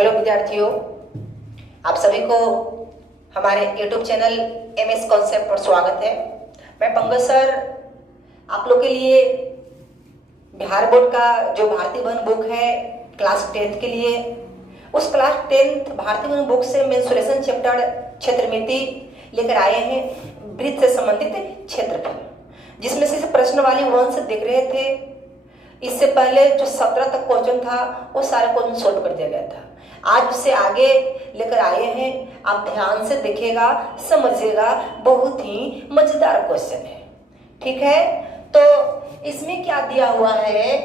Hello विद्यार्थियों, आप सभी को हमारे YouTube चैनल MS कॉन्सेप्ट पर स्वागत है। मैं पंकज सर आप लोग के लिए बिहार बोर्ड का जो भारतीय वन बुक है क्लास 10th के लिए, उस क्लास 10th भारतीय वन बुक से मेंसुरेशन चैप्टर क्षेत्रमिति लेकर आए हैं, वृत्त से संबंधित क्षेत्रफल, जिसमें से प्रश्न वाली 1 से देख रहे थे। इससे पहले जो 17 तक क्वेश्चन था वो सारा क्वेश्चन सॉल्व कर दिया गया था। आज उससे आगे लेकर आए हैं, आप ध्यान से देखिएगा, समझिएगा, बहुत ही मजेदार क्वेश्चन है। ठीक है, तो इसमें क्या दिया हुआ है,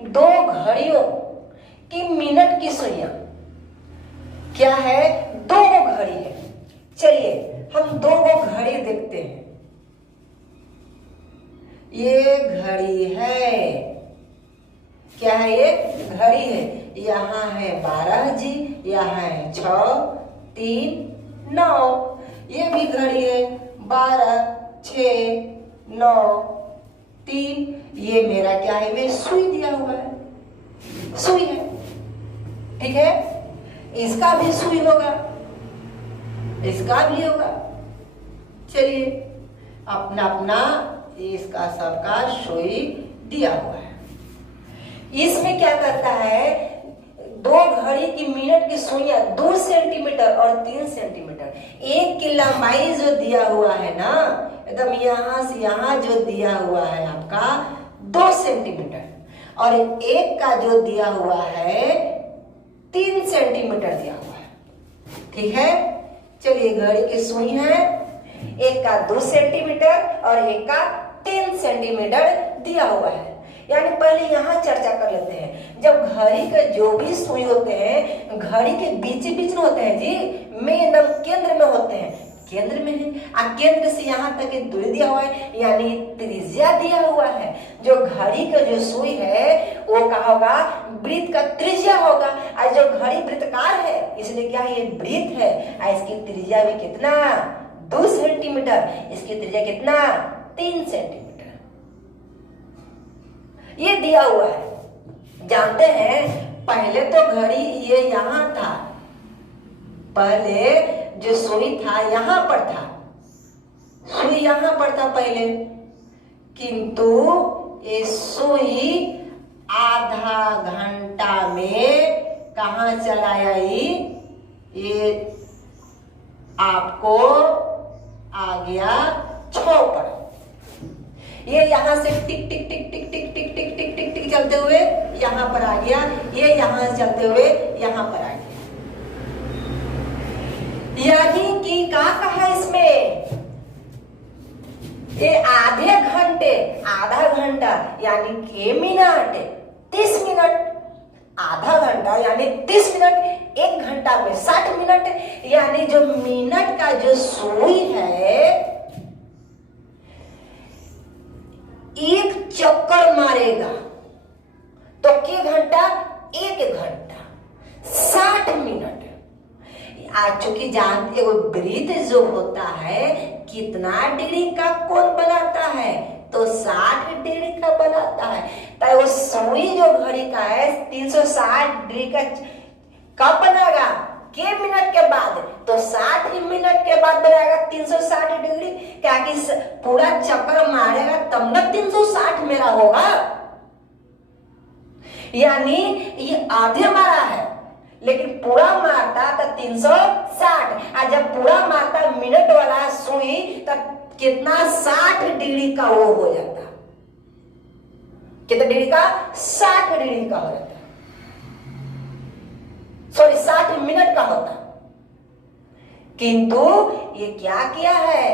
2 घड़ियों की मिनट की सुइयां। क्या है, 2 घड़ी है। चलिए हम 2 घड़ी देखते हैं। ये घड़ी है, क्या है, ये घड़ी है। यहाँ है 12 जी, यहाँ है 6, 3, 9। ये भी घड़ी है, 12, 6, 9, 3। ये मेरा क्या है, मैं सुई दिया हुआ है, सुई है। ठीक है, इसका भी सुई होगा, इसका भी होगा। चलिए अपना अपना इसका सबका सुई दिया हुआ है। इसमें क्या करता है, 2 घड़ी की मिनट की सुइयां 2 सेंटीमीटर और 3 सेंटीमीटर। एक की लंबाई जो दिया हुआ है ना, एकदम यहां से यहां जो दिया हुआ है आपका 2 सेंटीमीटर, और एक का जो दिया हुआ है 3 सेंटीमीटर दिया हुआ है। ठीक है, चलिए घड़ी की सुई है, एक का 2 सेंटीमीटर और एक का 3 सेंटीमीटर दिया हुआ है। यानी पहले यहाँ चर्चा कर लेते हैं। जब घड़ी के जो भी सुई होते हैं, घड़ी के बीच बीच में होते हैं जी, में एकदम केंद्र में होते हैं, केंद्र में है। केंद्र से यहाँ तक की दूरी दिया हुआ है, यानी त्रिज्या दिया हुआ है। जो घड़ी का जो सुई है वो क्या होगा, वृत्त का त्रिज्या होगा। और जो घड़ी वृत्तकार है इसलिए क्या है, ये वृत्त है। और इसकी त्रिज्या भी कितना, 2 सेंटीमीटर, इसकी त्रिज्या कितना, 3 सेंटीमीटर। ये दिया हुआ है। जानते हैं पहले तो घड़ी ये यहां था, पहले जो सुई था यहां पर था, सुई यहां पर था पहले, किंतु ये सुई आधा घंटा में कहां चला आई, ये आपको आ गया 6 पर। ये यहां से टिक टिक टिक टिक टिक टिक टिक टिक टिक टिक चलते हुए यहां पर आ गया, ये यहां से चलते हुए यहां पर आ गया। यानी कि क्या कहा इसमें, ये आधे घंटे, आधा घंटा यानी के मिनट, 30 मिनट, आधा घंटा यानी 30 मिनट, 1 घंटा में 60 मिनट। यानी जो मिनट का जो सुई है, एक चक्कर मारेगा तो के घंटा, 1 घंटा 60 मिनट। आज चूंकि जानते हो वृत्त जो होता है कितना डिग्री का कोण बनाता है, तो 60 डिग्री का बनाता है। तो वो सुई जो घड़ी का है 360 डिग्री का कब बनेगा, के मिनट के बाद, तो 60 ही मिनट के बाद बनाएगा 360 डिग्री। क्या कि पूरा चक्कर मारेगा तब ना 360 मेरा होगा। यानी ये आधे मारा है, लेकिन पूरा मारता तो 360, और जब पूरा मारता मिनट वाला सुई तब कितना, 60 डिग्री का वो हो जाता। कितना डिग्री का, 60 डिग्री का हो जाता, सॉरी 60 मिनट का होता। किंतु ये क्या किया है,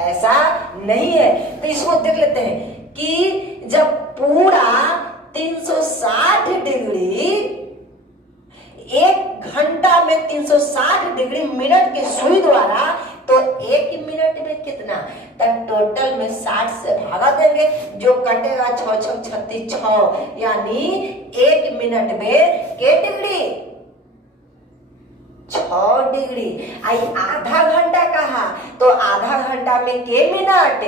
ऐसा नहीं है। तो इसको देख लेते हैं कि जब पूरा 360 डिग्री, 1 घंटा में 360 डिग्री मिनट की सुई द्वारा, तो 1 मिनट में कितना, तब टोटल में 60 से भागा देंगे, जो कटेगा 6 6 36 6, यानी 1 मिनट में के डिग्री, 6 डिग्री। आई आधा घंटा कहा, तो आधा घंटा में के मिनट,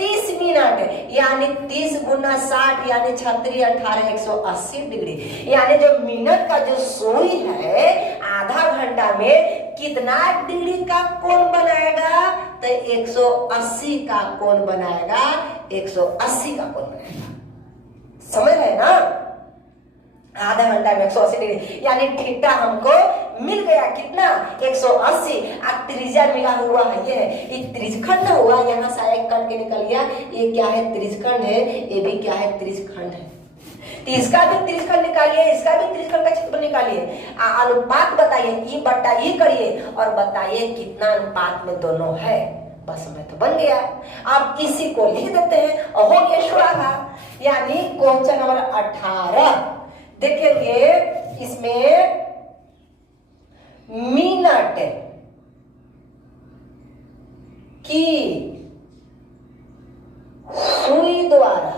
30 मिनट, यानी 30 गुना 60 यानी 36 18 180 डिग्री। यानी जो मिनट का जो सुई है आधा घंटा में कितना डिग्री का कोण बनाएगा? तो 180 का कोण बनाएगा, 180 का कोण बनाएगा। समझ रहे ना? आधा घंटा में 180 डिग्री, यानी थीटा हमको मिल गया कितना? 180। अब त्रिज्या मिला हुआ है, ये त्रिज्यखंड हुआ, यहाँ से एक कट के निकल गया। ये क्या है? त्रिज्यखंड है। ये भी क्या है? त्रिज्यखंड है। तो इसका भी त्रिज्यखंड निकालिए, इसका भी त्रिज्यखंड का क्षेत्रफल निकालिए, अनुपात बताइए, ई बट्टा ई करिए और बताइए कितना अनुपात में दोनों है। बस में तो बन गया। अब इसी को लिख देते हैं और हो गया शुरुआत। यानी क्वेश्चन नंबर 18 देखेंगे, इसमें मिनट की सुई द्वारा,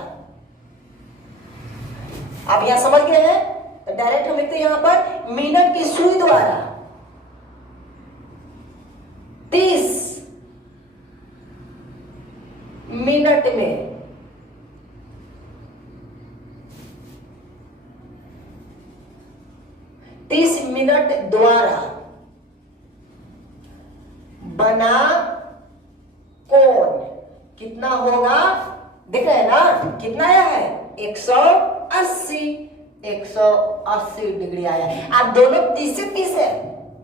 आप यहां समझ गए हैं तो डायरेक्ट हम लिखते हैं यहां पर मिनट की सुई द्वारा 30 मिनट में द्वारा बना कोण कितना होगा? दिख रहा है ना? कितना आया है? 180 डिग्री आया। अब दोनों 30 से 30 है,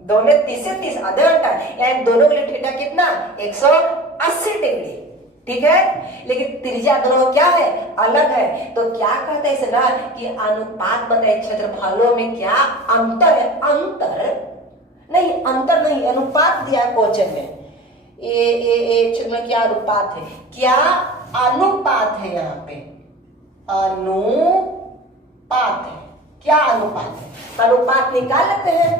दोनों 30 से 30 आधा घंटा, यानी दोनों के लिए थीटा कितना? 180 डिग्री। ठीक है, लेकिन त्रिज्या दोनों क्या है? अलग है। तो क्या कहते हैं इसे ना कि अनुपात बताए क्षेत्रफलों में क्या अंतर है? अंतर नहीं, अंतर नहीं, अनुपात दिया है क्वेश्चन में। ए क्षेत्र में क्या अनुपात है? क्या अनुपात है? यहाँ पे अनुपात है। क्या अनुपात है? अनुपात निकाल लेते हैं।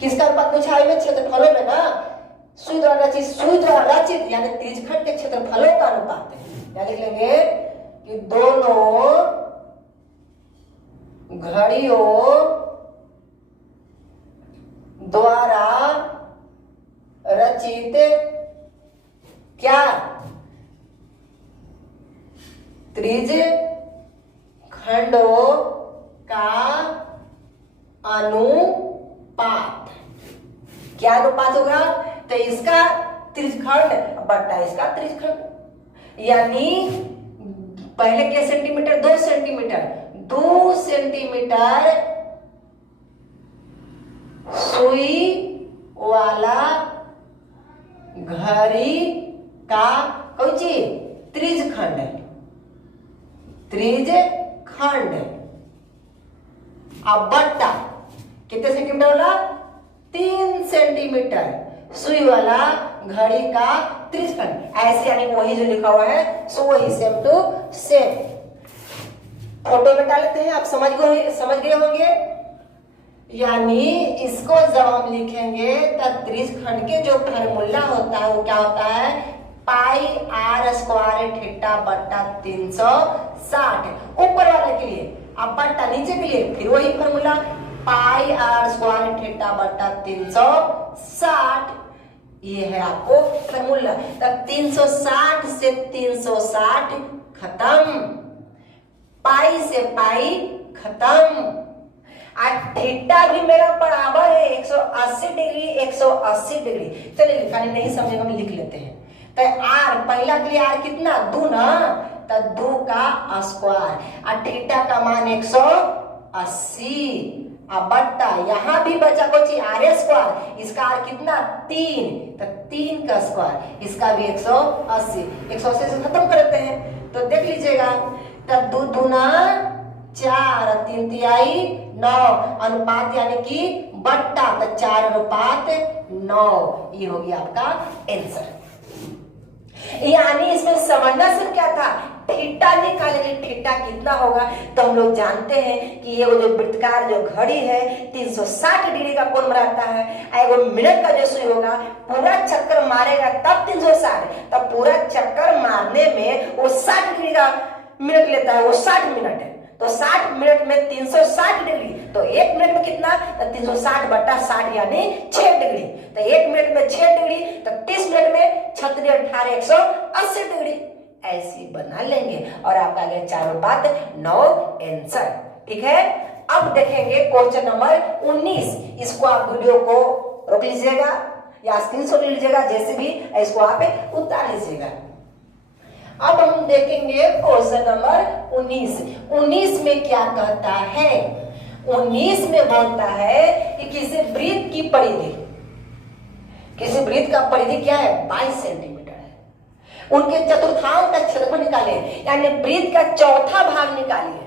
किसका अनुपात पूछा है? क्षेत्रफलों में ना, सुई द्वारा रचित यानी त्रिज्यखंड के क्षेत्रफलों का अनुपात है। या लिख लेंगे कि दोनों घड़ियों द्वारा रचित क्या? त्रिज्यखंडों का अनुपात। क्या अनुपात होगा? तो इसका त्रिज्यखंड बट्टा इसका त्रिज्यखंड, यानी पहले के सेंटीमीटर 2 सेंटीमीटर, 2 सेंटीमीटर सुई वाला घड़ी का कौन चीज? त्रिज्यखंड। त्रिज्यखंड अब बट्टा कितने सेंटीमीटर वाला? 3 सेंटीमीटर सुई वाला घड़ी का त्रिज्यखंड। ऐसे यानी वही जो लिखा हुआ है सो वही सेम टू सेम फोटो में डाल लेते हैं। आप समझ गए होंगे। यानी इसको जब हम लिखेंगे तब त्रिज्यखंड के जो फार्मूला होता है वो क्या होता है? पाई आर स्क्वायर थीटा बट्टा 360 ऊपर वाले के लिए, अब बट्टा नीचे के लिए फिर वही formula pi r square theta बट्टा 360। ये है आपको फार्मूला। तब 360 से 360 खत्म, पाई से पाई खत्म। थीटा भी मेरा बराबर है 180 डिग्री 180 डिग्री। चलिए लिखाने नहीं समझेगा हम लिख लेते हैं। तो आर पहला के लिए आर कितना? 2 ना, तो 2 का स्क्वायर और थीटा का मान 180 अब बट्टा यहाँ भी बचा कुछ आर स्क्वायर, इसका आर कितना? 3, तो 3 का स्क्वायर, इसका भी 180। 180 से खत्म करते हैं तो देख लीजिएगा। तब 2 दूना 4 3 तिहाई 9 अनुपात यानी कि बट्टा, तो 4 अनुपात 9। ये हो गया आपका आंसर। यानी इसमें समझना सिर्फ क्या था? थीटा निकालेंगे, थीटा कितना होगा? तो हम लोग जानते हैं कि ये वो जो वृत्ताकार जो घड़ी है 360 डिग्री का कोण बनाता है। वो मिनट का जो सुई होगा पूरा चक्कर मारेगा तब 360, तब पूरा चक्कर मारने में वो 60 डिग्री का मिनट लेता है, वो 60 मिनट है। तो 60 मिनट में 360 डिग्री, तो 1 मिनट में कितना, तो 360 बटा 60 यानी 6 डिग्री। तो 1 मिनट में 6 डिग्री, तो 30 मिनट में 36 18 180 डिग्री। ऐसी बना लेंगे और आपका आगे चारों बात 9 आंसर। ठीक है, अब देखेंगे क्वेश्चन नंबर 19। इसको आप वीडियो को रोक लीजिएगा या स्क्रीनशॉट ले लीजिएगा, जैसे भी इसको आप उतार लीजिएगा। अब हम देखेंगे क्वेश्चन नंबर 19। 19 में क्या कहता है, 19 में बोलता है कि किसी वृत्त की परिधि, किसी वृत्त का परिधि क्या है, 22 सेंटीमीटर है। उनके चतुर्थांश का क्षेत्रफल निकालिए, यानी वृत्त का चौथा भाग निकालिए,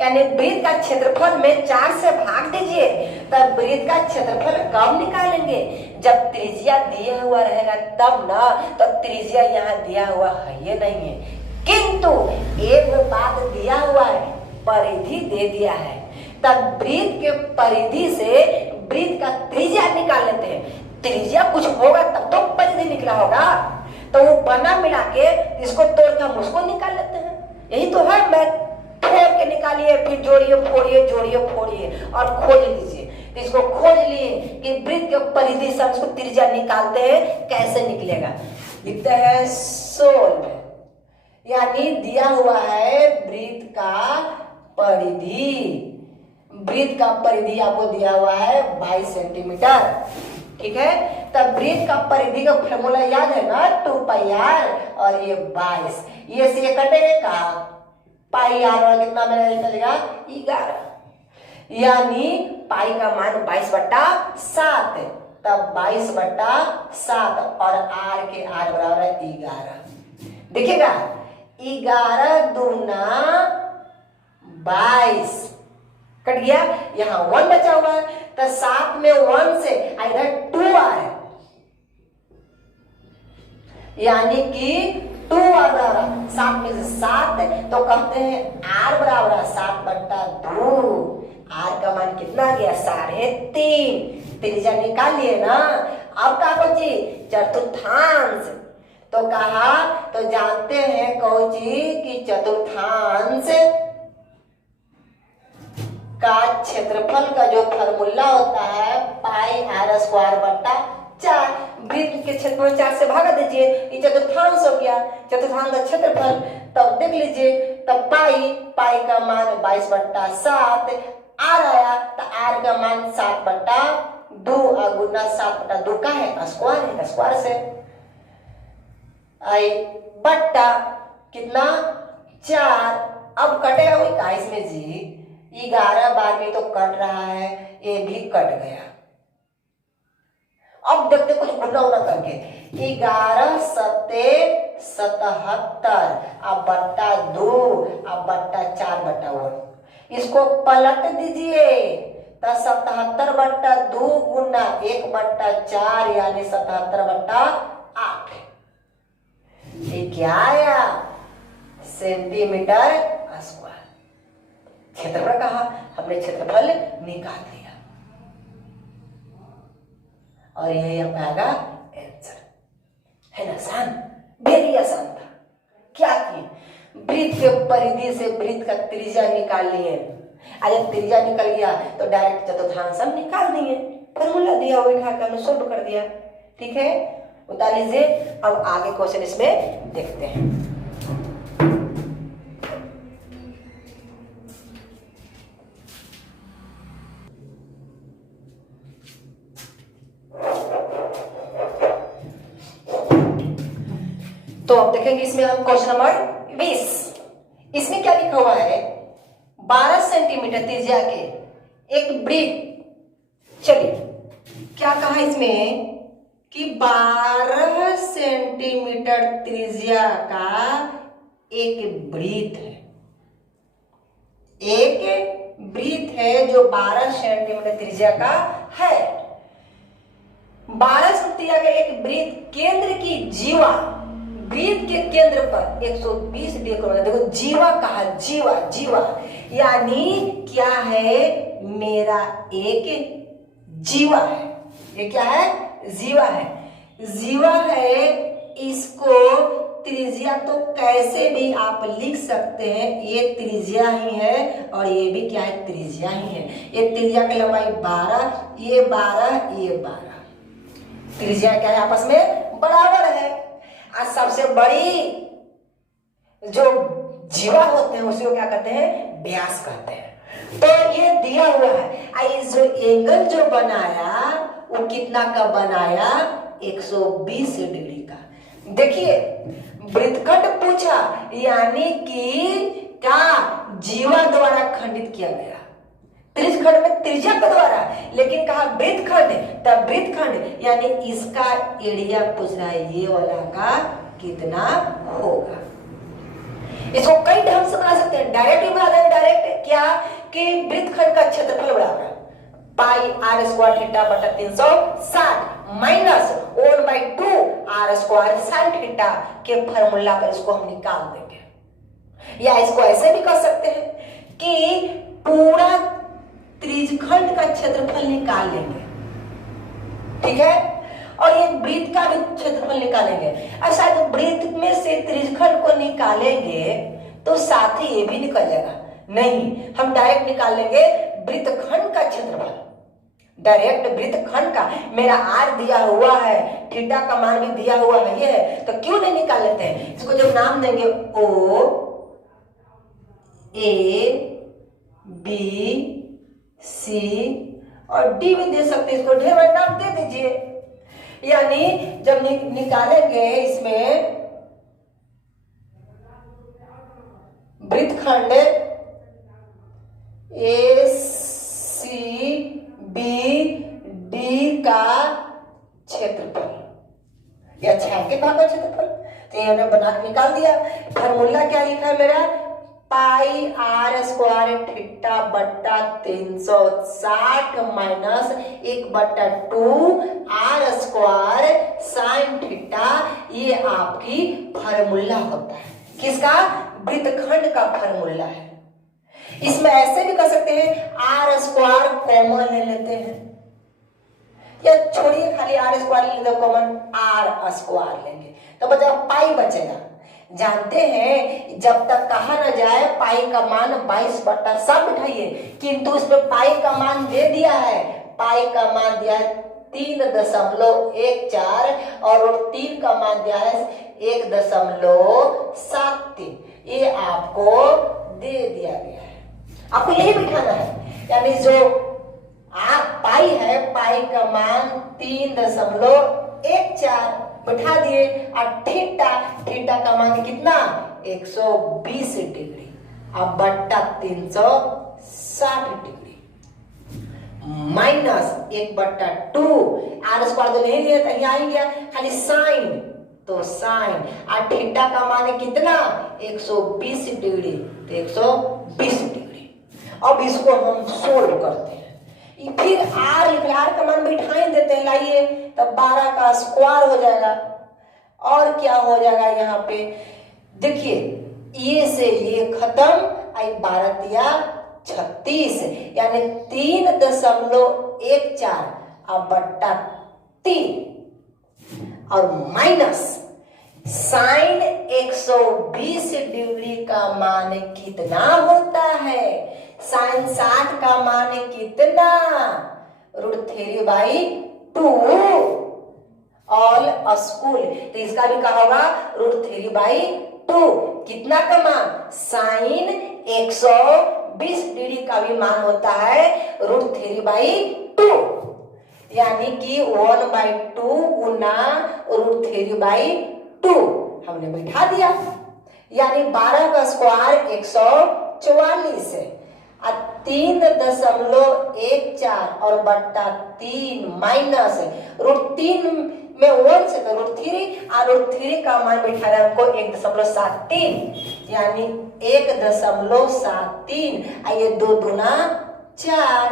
यानी वृत्त का क्षेत्रफल में 4 से भाग दीजिए, तब वृत्त का क्षेत्रफल कब निकालेंगे, जब त्रिज्या दिया हुआ रहेगा तब ना, तो त्रिज्या यहाँ दिया हुआ है ये नहीं है, किंतु एक बात दिया हुआ है, परिधि दे दिया है, तब वृत्त के परिधि से वृत्त का त्रिज्या निकाल लेते हैं। त्रिज्या कुछ होगा तब तो परिधि निकला होगा, तो वो बना मिला के इसको तोड़ के हम उसको निकाल लेते हैं। यही तो है मैथ, तोड़ के निकालिए, फिर जोड़िए फोड़िए, जोड़िए फोड़िए और खोज लीजिए। तो इसको खोज लिए कि वृत्त के परिधि से इसको त्रिज्या निकालते हैं, कैसे निकलेगा। लिखते हैं सोल्व, यानी दिया हुआ है वृत्त का परिधि, वृत्त का परिधि आपको दिया हुआ है 22 सेंटीमीटर। ठीक है, तब वृत्त का परिधि का फॉर्मूला याद है ना, 2πr और ये 22, ये से कटेगा, पाई आर वाला कितना मेरा निकलेगा 11, यानी पाई का मान 22/7, तब 22/7 और आर के आर बराबर है 11। देखिएगा 11 दूना 22 कट गया, यहाँ 1 बचा हुआ है, तो 7 में 1 से इधर 2 आ है, यानी कि 2 आर बराबर 7 में से 7, तो कहते हैं आर बराबर 7/2। आर का मान कितना गया 3.5, त्रिज्या निकाल लिए ना। अब क्या बची, चतुर्थांश, तो कहा तो जानते हैं कौची कि चतुर्थांश का क्षेत्रफल का जो फॉर्मूला होता है πr²/4। वृत्त के क्षेत्रफल 4 से भागा दीजिए, ये चतुर्थांश हो गया, चतुर्थांश का क्षेत्रफल। तब देख लीजिए, तब पाई का मान 22/7, आर आया तो आर का मान 7/2 और गुना 7/2 का है स्क्वायर है, स्क्वायर से आई बट्टा कितना 4। अब कटेगा वही का इसमें जी, 11 बार में तो कट रहा है, ये भी कट गया। अब देखते कुछ उल्टा उल्टा करके, 11 सत्ते 77 अब बट्टा 2 अब बट्टा 4/1, इसको पलट दीजिए तो 77/2 गुना 1/4 यानी 77/8। ये क्या आया, सेंटीमीटर स्क्वायर। क्षेत्रफल कहा, हमने क्षेत्रफल निकाल दिया और यही आपका आएगा आंसर। है ना आसान, वेरी आसान था। क्या किए, वृत्त के परिधि से वृत्त का त्रिज्या निकाल लिए। जब त्रिज्या निकल गया तो डायरेक्ट चतुर्थांश हम निकाल दिए, फॉर्मूला दिया वही उठा के हमने सोल्व कर दिया। ठीक है, उतार लीजिए। अब आगे क्वेश्चन इसमें देखते हैं। तो अब देखेंगे इसमें हम क्वेश्चन नंबर 20। इसमें क्या लिखा हुआ है, 12 सेंटीमीटर त्रिज्या के एक वृत्त। चलिए क्या कहा इसमें कि 12 सेंटीमीटर त्रिज्या का एक वृत्त है, एक वृत्त है जो 12 सेंटीमीटर त्रिज्या का है। 12 सेंटीमीटर का एक वृत्त, केंद्र की जीवा, वृत्त के केंद्र पर 120 डिग्री, देखो जीवा कहा, जीवा जीवा यानी क्या है, मेरा एक जीवा है। ये क्या है, जीवा है, जीवा है। इसको त्रिज्या तो कैसे भी आप लिख सकते हैं, ये त्रिज्या ही है और ये भी क्या है, त्रिज्या ही है। ये त्रिज्या की लंबाई 12, ये 12, ये 12, त्रिज्या क्या है, आपस में बराबर है। और सबसे बड़ी जो जीवा होते हैं उसको क्या कहते हैं, व्यास कहते हैं। तो ये दिया हुआ है, इस जो एंगल जो बनाया वो कितना का बनाया, 120 डिग्री का। देखिए वृत्तखंड पूछा, यानी कि क्या जीवा द्वारा खंडित किया गया, त्रिज्यखंड में त्रिज्या के द्वारा, लेकिन कहा वृत्तखंड, तब वृत्तखंड यानी इसका एरिया पूछ रहा है, ये वाला का कितना होगा। इसको कई ढंग से बना सकते हैं, डायरेक्ट भी बना देंगे, डायरेक्ट क्या कि वृत्तखंड का क्षेत्रफल बराबर पाई आर स्क्वायर थीटा बटा 360 minus 1/2 r square sine theta के फॉर्मूला पर इसको हम निकाल देंगे। या इसको ऐसे भी कर सकते हैं कि पूरा त्रिज्यखंड का क्षेत्रफल निकाल लेंगे, ठीक है, और ये वृत्त का भी क्षेत्रफल निकालेंगे। अच्छा, तो वृत्त में से त्रिज्यखंड को निकालेंगे तो साथ ही ये भी निकल जाएगा, नहीं हम डायरेक्ट निकाल लेंगे वृत्तखंड का क्षेत्रफल, डायरेक्ट वृत्तखंड का। मेरा आर दिया हुआ है, थीटा का मान भी दिया हुआ है, ये है, तो क्यों नहीं निकाल लेते हैं। इसको जब नाम देंगे ओ ए बी सी और डी भी दे सकते हैं, इसको ढेर सारे नाम दे दीजिए। यानी जब निकालेंगे इसमें वृत्तखंड ए सी बी डी का क्षेत्रफल या छायांकित भाग का क्षेत्रफल, तो ये हमने बना के निकाल दिया। फॉर्मूला क्या लिखा है मेरा, पाई आर स्क्वायर थीटा बट्टा 360 minus 1/2 r square sine theta, ये आपकी फॉर्मूला होता है, किसका, वृत्तखंड का फॉर्मूला है। इसमें ऐसे भी कर सकते हैं, आर स्क्वायर कॉमन ले लेते हैं, या छोड़िए खाली आर स्क्वायर ले लेते कॉमन, आर स्क्वायर लेंगे तो बचा पाई बचेगा। जानते हैं जब तक कहा ना जाए पाई का मान 22 बट्टा सब उठाइए, किंतु इसमें पाई का मान दे दिया है, पाई का मान दिया है 3.14 और 3 का मान दिया है 1.73, ये आपको दे दिया गया है, आपको यही बिठाना है। यानी जो आप पाई है, पाई का मान 3.14 बैठा दिए, और थीटा, थीटा का मान कितना, 120 डिग्री, अब बट्टा 360 डिग्री माइनस 1/2 आर स्क्वायर तो नहीं लिया था, यहाँ ही गया खाली साइन, तो साइन और थीटा का मान कितना, 120 डिग्री, तो 120 डिग्री। अब इसको हम सोल्व करते हैं, फिर आर लिख, आर का मान बिठाई देते हैं, लाइए तब 12 का स्क्वायर हो जाएगा, और क्या हो जाएगा यहाँ पे देखिए, ये से ये खत्म, आई 12 दिया 36, यानी 3.14 अब बट्टा 3 और माइनस साइन 120 डिग्री का मान कितना होता है, साइन 60 का मान कितना, √3/2 ऑल स्कूल, तो इसका भी कहा होगा √3/2, कितना का मान, साइन 120 डिग्री का भी मान होता है √3/2, यानी कि 1/2 गुना √3/2 हमने बैठा दिया, यानी 12 का स्क्वायर 144 है, 3.14 और बट्टा 3 माइनस √3 में 1 से तो √3 और √3 का मान बैठा रहा हमको 1.73, यानी 1.73, आइए 2 दूना 4,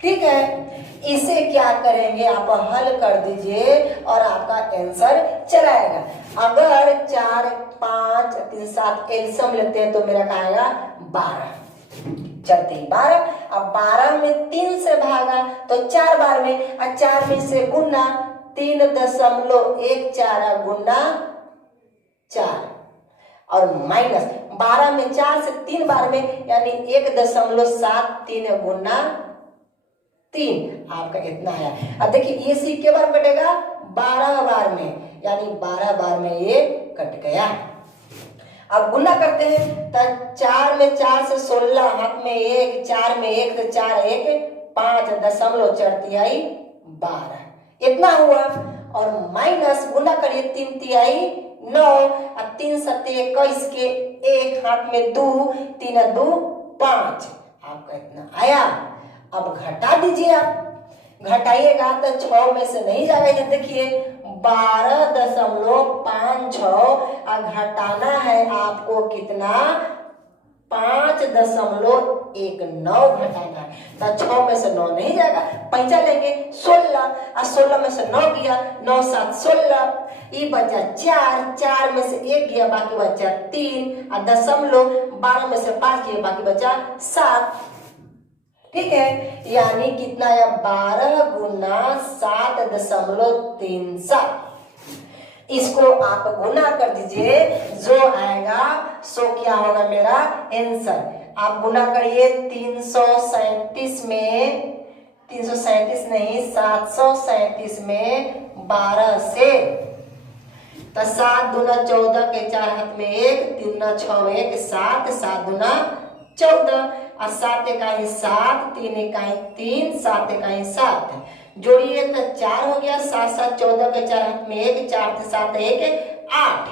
ठीक है। इसे क्या करेंगे, आप हल कर दीजिए और आपका आंसर चलाएगा। अगर 4, 5, 3, 7 एलसीएम लेते हैं तो मेरा क्या आएगा 12, चलते ही 12, अब 12 में 3 से भागा तो 4 बार में, और 4 में से गुना 3.14 गुना 4 और माइनस 12 में 4 से 3 बार में यानी 1.73 गुना 3 आपका इतना आया। अब देखिए ये सी के बार कटेगा 12 बार में यानी 12 बार में ये कट गया। अब गुना करते हैं तो 4 में 4 से 16 हाथ में 1 4 में 1 तो 4 1 5.4 12 इतना हुआ। और माइनस गुना करिए 3 तिहाई 9 और 3 सत्ते 21 के 1 हाथ में 2 3 2 5 आपका इतना आया। अब घटा दीजिए, आप घटाइएगा तो 6 में से नहीं जाएगा। देखिए 12.56 और घटाना है आपको कितना 5.19 घटाना है तो 6 में से 9 नहीं जाएगा। पैंचा लेंगे 16 और 16 में से 9 गया 9 7 16 ये बचा 4 में से 1 गया बाकी बचा 3 और दशमलव 12 में से 5 गया बाकी बचा 7। ठीक है, यानी कितना है 12 गुना 7.37। इसको आप गुना कर दीजिए जो आएगा सो क्या होगा मेरा आंसर। आप गुना करिए 337 में 337 नहीं 737 में 12 से तो 7 दूना 14 के 4 हाथ में 1 3 ना 6 1 7 7 दूना 14 और 7 इकाई 7 3 इकाई 3 7 इकाई 7 जोड़िए तो 4 हो गया 7 7 14 के 4 हाथ में 1 4 7 1 8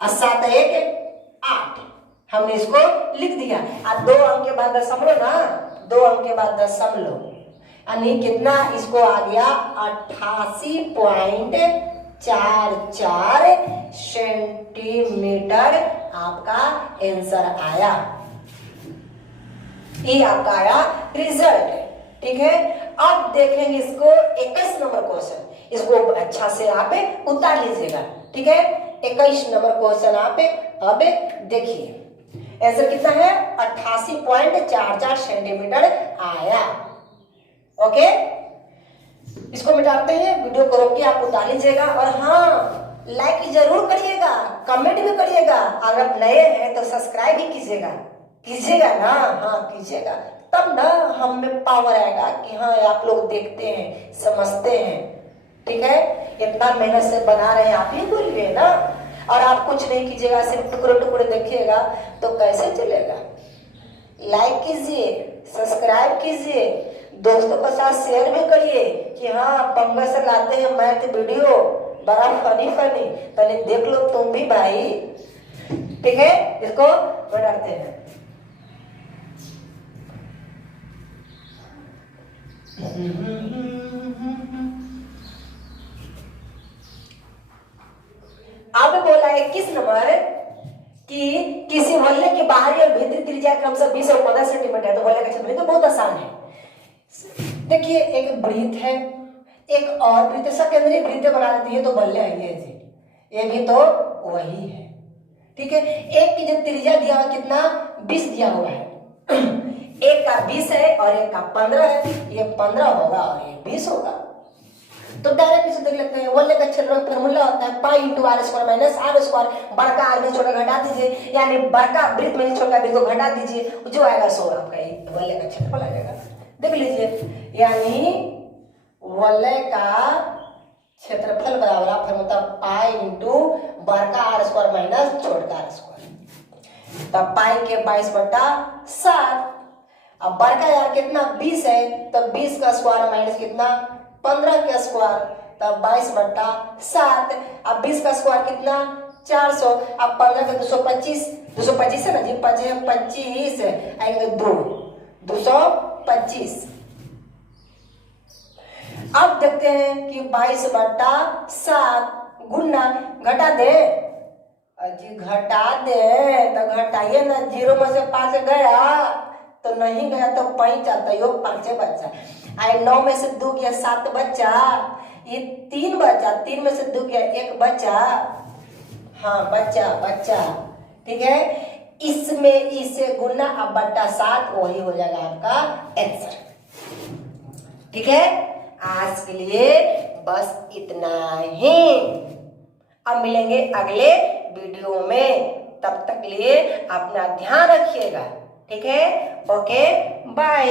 और 7 1 8 हमने इसको लिख दिया। और 2 अंक के बाद दशमलव ना 2 अंक के बाद दशमलव यानी कितना इसको आ गया 88.44 सेंटीमीटर आपका आंसर आया। ये आपका आया रिजल्ट। ठीक है, अब देखेंगे इसको 21 नंबर क्वेश्चन। इसको अच्छा से आप उतार लीजिएगा। ठीक है, 21 नंबर क्वेश्चन आप अब देखिए आंसर कितना है 88.44 सेंटीमीटर आया। ओके, इसको मिटाते हैं, वीडियो को रोक के आप उतार लीजिएगा। और हाँ, लाइक जरूर करिएगा, कमेंट भी करिएगा। अगर आप नए हैं तो सब्सक्राइब भी कीजिएगा ना। हाँ कीजिएगा, तब ना हम में पावर आएगा कि हाँ आप लोग देखते हैं समझते हैं। ठीक है, इतना मेहनत से बना रहे हैं, आप ही बोलिए ना। और आप कुछ नहीं कीजिएगा, सिर्फ टुकड़े टुकड़े देखिएगा तो कैसे चलेगा। लाइक कीजिए, सब्सक्राइब कीजिए, दोस्तों के साथ शेयर भी करिए कि हाँ पंगा से लाते हैं मैथ वीडियो बड़ा फनी पहले देख लो तुम भी भाई। ठीक है, इसको बनाते हैं। अब बोला है 21 नंबर कि किसी वलय की बाहरी और भीतरी त्रिज्या क्रमशः 20 और 15 सेंटीमीटर है तो वलय का क्षेत्रफल तो बहुत आसान है। देखिए एक वृत्त है, एक और वृत्त सकेंद्रीय वृत्त बना देती है तो वलय है ये भी तो वही है। ठीक है, एक की जो त्रिज्या दिया हुआ कितना 20 दिया हुआ है, एक का 20 है और एक का 15 है, ये 15 होगा और ये 20 होगा। तो डायरेक्ट इसे देख लेते हैं। वलय का क्षेत्रफल फॉर्मूला होता है pi into r square minus r square. बड़का आर में छोटा घटा दीजिए, यानी बड़का वृत्त में छोटा वृत्त को घटा दीजिए, जो आएगा सो आपका वलय का क्षेत्रफल आ जाएगा। देख लीजिए, यानी वलय का क्षेत्रफल बराबर फॉर्मूला पाई इंटू बड़का आर स्क्वायर माइनस छोटा आर स्क्वायर। तब पाई के 22/7। अब बड़का यार कितना 20 है तो 20 का स्क्वायर माइनस कितना 15 का स्क्वायर तब 22/7। अब 20 का स्क्वायर कितना 400। अब 15 का 225 है ना जी, 25 आएंगे 225। अब देखते हैं कि 22/7 गुना घटा दे जी, घटा दे तो घटाइए ना, 0 में से 5 गया तो नहीं गया तो 5 आता है, 5 बच्चा। आई 9 में से 2 गया 7 बच्चा, ये 3 बच्चा, 3 में से 2 गया 1 बच्चा। हाँ बच्चा। ठीक है, इसमें इसे गुना अब बट्टा 7 वही हो जाएगा आपका आंसर। ठीक है, आज के लिए बस इतना ही। अब मिलेंगे अगले वीडियो में, तब तक लिए अपना ध्यान रखिएगा। ठीक है, ओके बाय।